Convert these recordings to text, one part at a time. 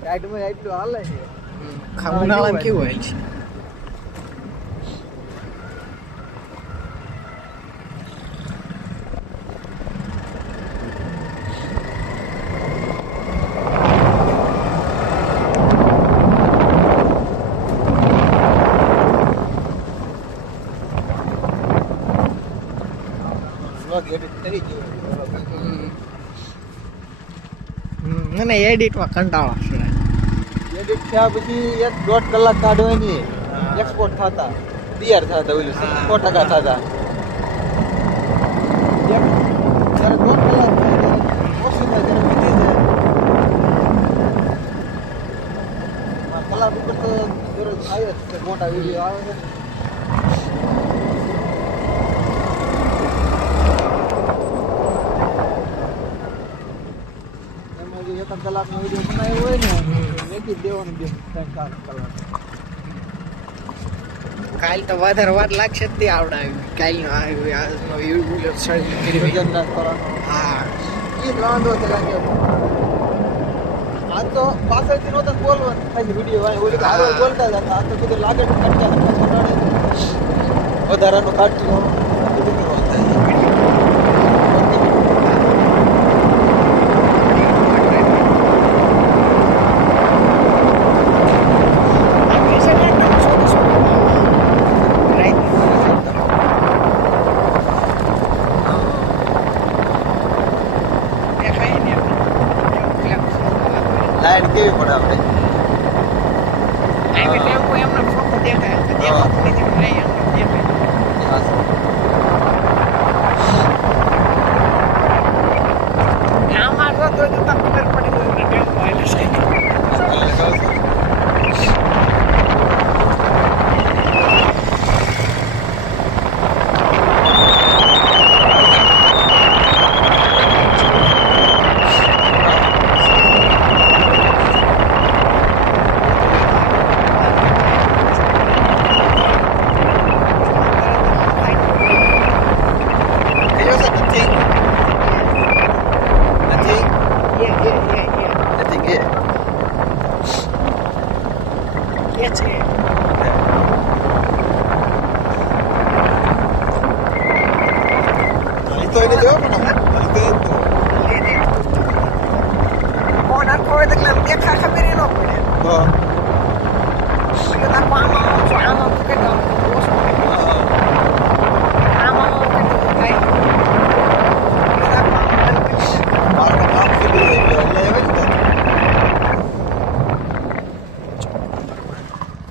ટાઈટમાં એટલું હાલે છે ઉનાળામાં કેવું હોય છે મને એડિટમાં કંટાળો છે એડિટ થયા પછી 1.5 કલાક કાઢવાની એક્સપોર્ટ થતા તૈયાર થતા ઓલું 100% થતા જ્યારે 1.5 કલાક ઓછી થાય ત્યારે વધી જાય કલાક ઉપર તો દરરોજ થાય જ મોટા વિડીયો આવે છે એક કલાકનો વિડીયો બનાવ્યો હોય ને મેકી દેવાનું 2-4 કલાક કાલ તો વધારે વાર લાગશે તે આવડાવ્યું કાલનો આવ્યું આજનો વિડીયો સર્ચ કરી વજનદાર કરવાનો હા એ જ વાંધો છે લાગ્યો આ તો પાછળથી નહોતા બોલવાનું ખાલી વિડીયો ઓલી હારો બોલતા હતા આ તો કીધું લાગે તો કટકા વધારાનું કાઢતું બધું કરવાનું લાઈટ કેવી પડે આપણે ટેમ્પો એમને ફોટો દેખાય આમાં તો ખબર પડી ટેમ્પો એટલે તો એને જો કોણ આખો હોય તો દેખા ખબર ન પડે આમાં કેટલા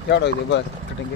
કેવડો છે બસ કટિંગ